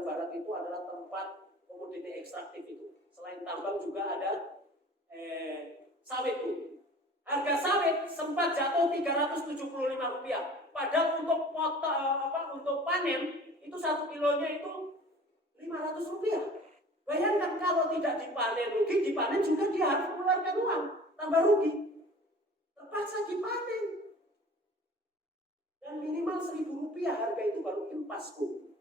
Kalimantan Barat itu adalah tempat komoditi ekstraktif itu. Selain tambang juga ada sawit itu. Harga sawit sempat jatuh Rp375. Padahal untuk panen itu 1 kilonya itu Rp500. Bayangkan kalau tidak dipanen rugi, dipanen juga dia harus mengeluarkan uang, tambah rugi. Terpaksa dipanen. Dan minimal Rp1.000 harga itu baru impas, Bu.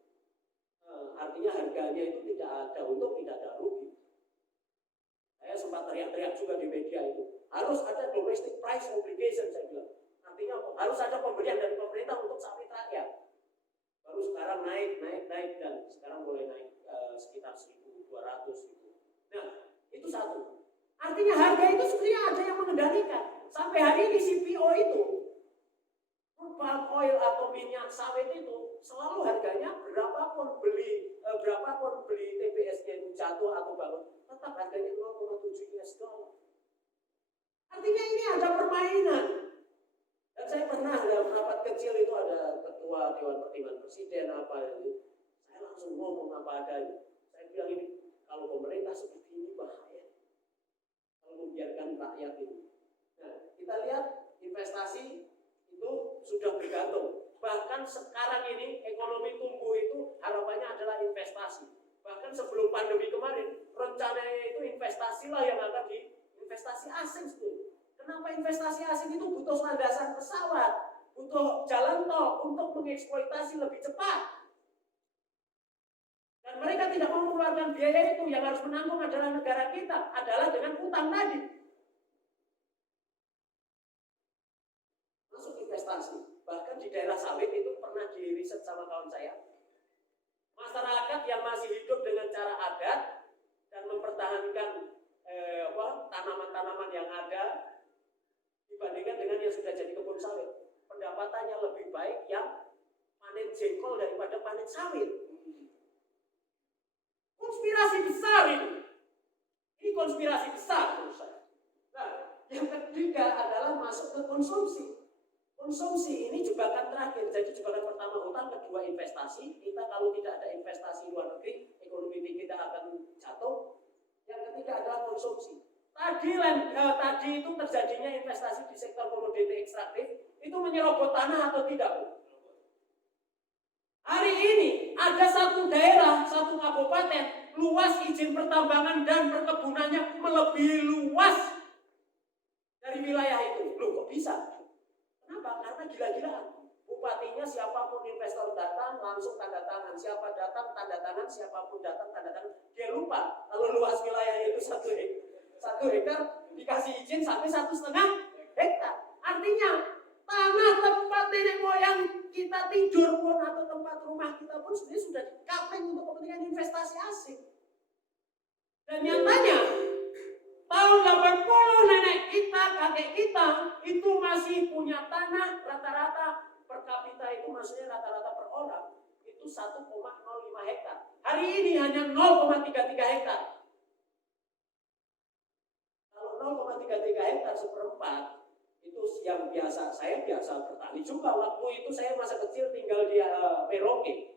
Artinya harganya itu tidak ada untung, tidak ada rugi. Saya sempat teriak-teriak juga di media itu. Harus ada domestic price obligation, saya bilang. Artinya harus ada pemberian dari pemerintah untuk sawit rakyat. Baru sekarang naik dan sekarang mulai naik sekitar 1.200 itu. Nah, itu satu. Artinya harga itu sebenarnya ada yang mengendalikan. Sampai hari ini CPO itu, palm oil atau minyak sawit itu selalu harganya berapapun beli TBS-nya itu jatuh atau bangun, tetap harganya 0,7 US dollar. Artinya ini ada permainan. Dan saya pernah dalam rapat kecil itu ada ketua Dewan Pertimbangan Presiden apa itu, saya langsung ngomong apa adanya. Saya bilang ini kalau pemerintah seperti ini bahaya. Kalau membiarkan rakyat ini. Nah, kita lihat investasi itu sudah bergantung. Bahkan sekarang ini ekonomi tumbuh itu harapannya adalah investasi. Bahkan sebelum pandemi kemarin rencananya itu investasilah yang akan investasi asing itu. Kenapa investasi asing itu butuh landasan pesawat, butuh jalan tol untuk mengeksploitasi lebih cepat. Dan mereka tidak mau mengeluarkan biaya itu, yang harus menanggung adalah negara kita, adalah dengan utang tadi. Masuk investasi. Bahkan di daerah sawit itu pernah diriset sama kawan saya. Masyarakat yang masih hidup dengan cara adat dan mempertahankan tanaman-tanaman yang ada dibandingkan dengan yang sudah jadi kebun sawit, pendapatannya lebih baik yang panen jengkol daripada panen sawit. Konspirasi besar ini. Ini konspirasi besar menurut saya. Nah, yang ketiga adalah masuk ke konsumsi. Konsumsi ini jebakan terakhir. Jadi jebakan pertama utang, kedua investasi. Kita kalau tidak ada investasi luar negeri, ekonomi kita akan jatuh. Yang ketiga adalah konsumsi. Tadi itu terjadinya investasi di sektor komoditi ekstraktif itu menyerobot tanah atau tidak, Bu? Hari ini ada satu daerah, satu kabupaten, luas izin pertambangan dan perkebunannya melebihi luas dari wilayah itu. Loh, kok bisa? Kenapa? Karena gila-gilaan. Bupatinya siapapun investor datang langsung tanda tangan, siapa datang tanda tangan, siapapun datang tanda tangan. Dia lupa kalau luas wilayahnya itu 1 hektar dikasih izin sampai 1,5 hektar. Artinya tanah tempat nenek moyang kita tidur pun atau tempat rumah kita pun sebenarnya sudah dikapling untuk kepentingan investasi asing. Dan nyatanya tahun 80 nenek kita, kakek kita itu masih punya tanah rata-rata per kapita itu maksudnya rata-rata per orang itu 1,05 hektar. Hari ini hanya 0,33 hektar. Kalau 0,33 hektar seperempat itu yang biasa, saya biasa bertani juga. Waktu itu saya masa kecil tinggal di Merauke,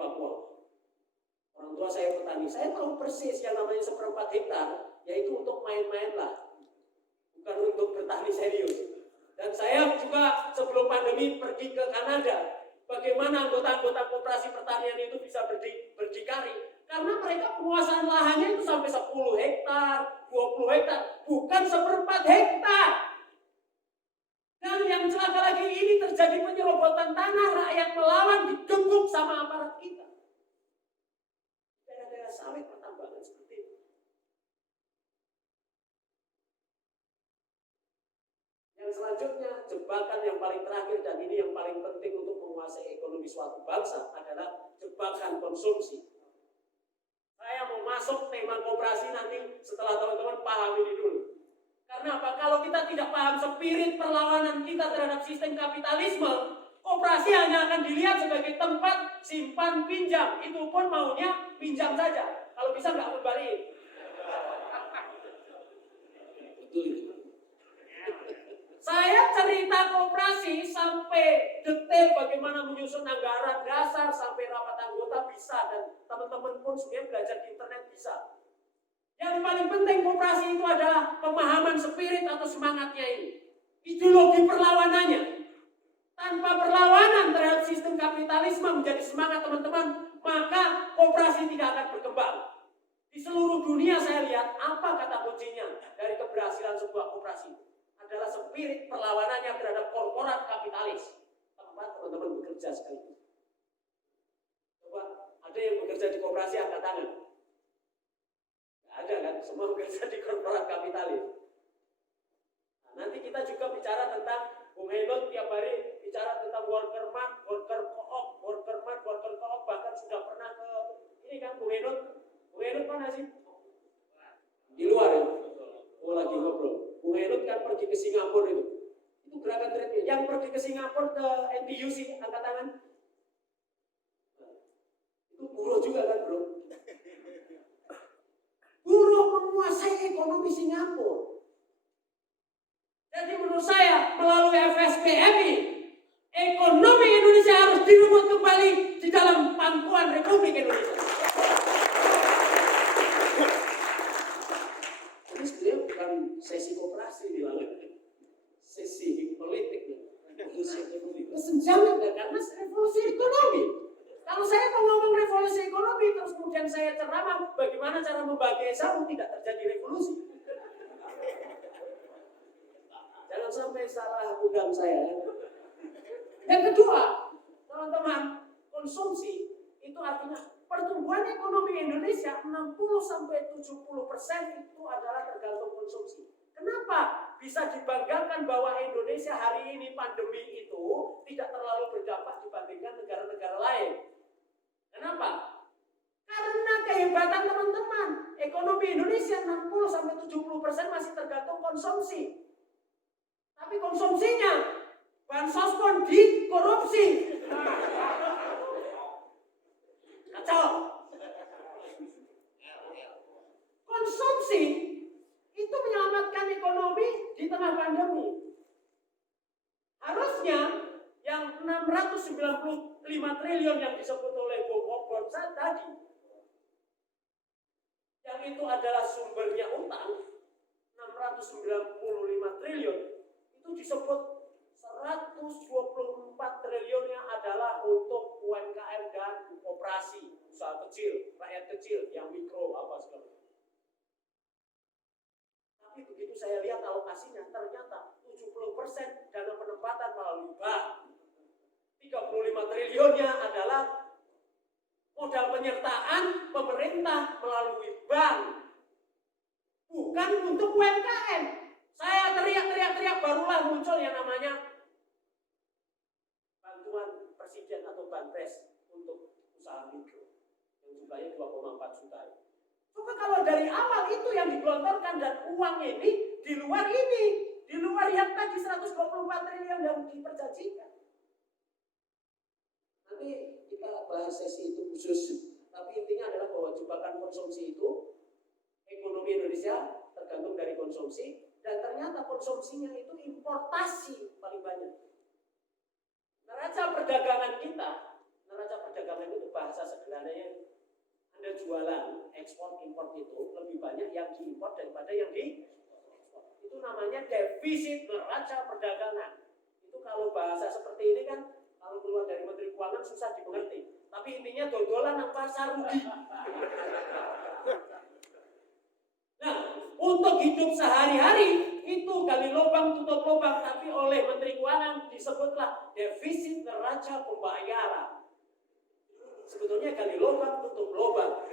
Papua. Orang tua saya petani, saya tahu persis yang namanya seperempat hektar, yaitu untuk main-main lah, bukan untuk bertani serius. Dan saya juga sebelum pandemi pergi ke Kanada. Bagaimana anggota-anggota koperasi pertanian itu bisa berdikari? Karena mereka penguasaan lahannya itu sampai 10 hektar, 20 hektar, bukan seperempat hektar. Dan yang celaka lagi ini terjadi penyerobotan tanah, rakyat melawan, digebuk sama aparat kita. Daerah-daerah sawit pertambangan seperti itu. Yang selanjutnya, jebakan yang paling terakhir dan ini yang paling penting untuk menguasai ekonomi suatu bangsa adalah jebakan konsumsi. Saya mau masuk tema koperasi nanti setelah teman-teman paham ini dulu. Karena apa? Kalau kita tidak paham spirit perlawanan kita terhadap sistem kapitalisme, koperasi hanya akan dilihat sebagai tempat simpan pinjam. Itu pun maunya pinjam saja. Kalau bisa nggak kembaliin. Saya cerita koperasi sampai detail bagaimana menyusun anggaran dasar sampai rapat anggota bisa dan sebenarnya belajar di internet bisa. Yang paling penting koperasi itu adalah pemahaman spirit atau semangatnya ini. Ideologi perlawanannya. Tanpa perlawanan terhadap sistem kapitalisme menjadi semangat teman-teman, maka koperasi tidak akan berkembang. Di seluruh dunia saya lihat apa kata kuncinya dari keberhasilan sebuah koperasi adalah spirit perlawanannya terhadap korporat kapitalis. Tempat teman-teman bekerja sekali. Coba ada yang bekerja di koperasi angkat tangan. Nggak ada kan? Semua bekerja di korporat kapitalis. Nah, nanti kita juga bicara tentang Bung Helot tiap hari bicara tentang worker mart, worker co-op, bahkan sudah pernah ke ini kan Bung Helot mana sih? Di luar ya? Oh lagi ngobrol. Bung Helot kan pergi ke Singapura itu. Itu gerakan trade. Yang pergi ke Singapura ke NTUC angkat tangan. Itu buruh juga kan bro? Buruh menguasai ekonomi Singapura. Jadi menurut saya melalui FSPMI ekonomi Indonesia harus direbut kembali di dalam pangkuan Republik Indonesia. Ini sebenarnya bukan sesi koperasi di dalam sesi politik ya. Kesenjangan karena revolusi ekonomi. Kalau saya mau ngomong revolusi ekonomi terus kemudian saya ceramah bagaimana cara membagi sabu tidak terjadi revolusi. Jangan sampai salah undang saya. Yang kedua, teman-teman, konsumsi itu artinya pertumbuhan ekonomi Indonesia 60-70% itu adalah tergantung konsumsi. Kenapa bisa dibanggakan bahwa Indonesia hari ini pandemi itu tidak terlalu berdampak dibandingkan negara-negara lain? Kenapa? Karena kehebatan teman-teman, ekonomi Indonesia 60-70% masih tergantung konsumsi. Tapi konsumsinya bansos pun dikorupsi. Kacau. Konsumsi itu menyelamatkan ekonomi di tengah pandemi. Harusnya yang 695 triliun yang disebut oleh Bob Hawkins tadi, yang itu adalah sumbernya utang, 695 triliun, itu disebut 124 triliunnya adalah untuk UMKM dan koperasi, usaha kecil, rakyat kecil, yang mikro, apa segala. Tapi begitu saya lihat alokasinya, ternyata 70% dana penempatan melalui bank. 35 triliunnya adalah modal penyertaan pemerintah melalui bank. Bukan untuk UMKM. Saya teriak-teriak barulah muncul yang namanya bantuan presiden atau banpres untuk usaha mikro yang jumlahnya 2,4 juta. Coba kalau dari awal itu yang digelontorkan dan uang ini di luar yang tadi 124 triliun yang diperjanjikan. Nanti kita bahas sesi itu khusus, tapi intinya adalah bahwa jebakan konsumsi itu ekonomi Indonesia tergantung dari konsumsi. Dan ternyata konsumsinya itu importasi paling banyak. Neraca perdagangan itu bahasa sederhananya, Anda jualan, ekspor, import itu lebih banyak yang diimpor daripada yang diekspor. Itu namanya defisit neraca perdagangan. Itu kalau bahasa seperti ini kan, kalau keluar dari Menteri Keuangan susah dimengerti. Tapi intinya dodolan nang pasar rugi. Nah, untuk hidup sehari-hari itu gali lubang tutup lubang, tapi oleh Menteri Keuangan disebutlah defisit neraca pembayaran. Sebetulnya gali lubang tutup lubang.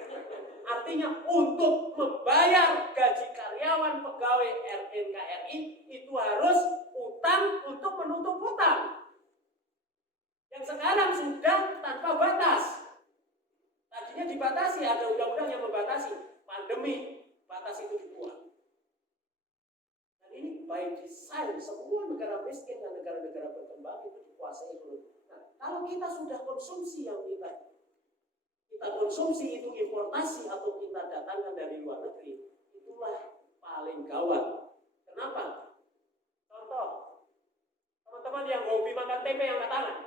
Artinya untuk membayar gaji karyawan pegawai NKRI itu harus utang untuk menutup utang. Yang sekarang sudah tanpa batas. Tadinya dibatasi, ada undang-undang yang membatasi. Pandemi batas itu dibuat. Dan ini by design semua negara miskin dan negara-negara berkembang itu dikuasai ekonomi. Nah, kalau kita sudah konsumsi yang kita konsumsi itu importasi atau kita datangkan dari luar negeri, itulah paling gawat. Kenapa? Contoh, teman-teman yang hobi makan tempe yang angkat tangan.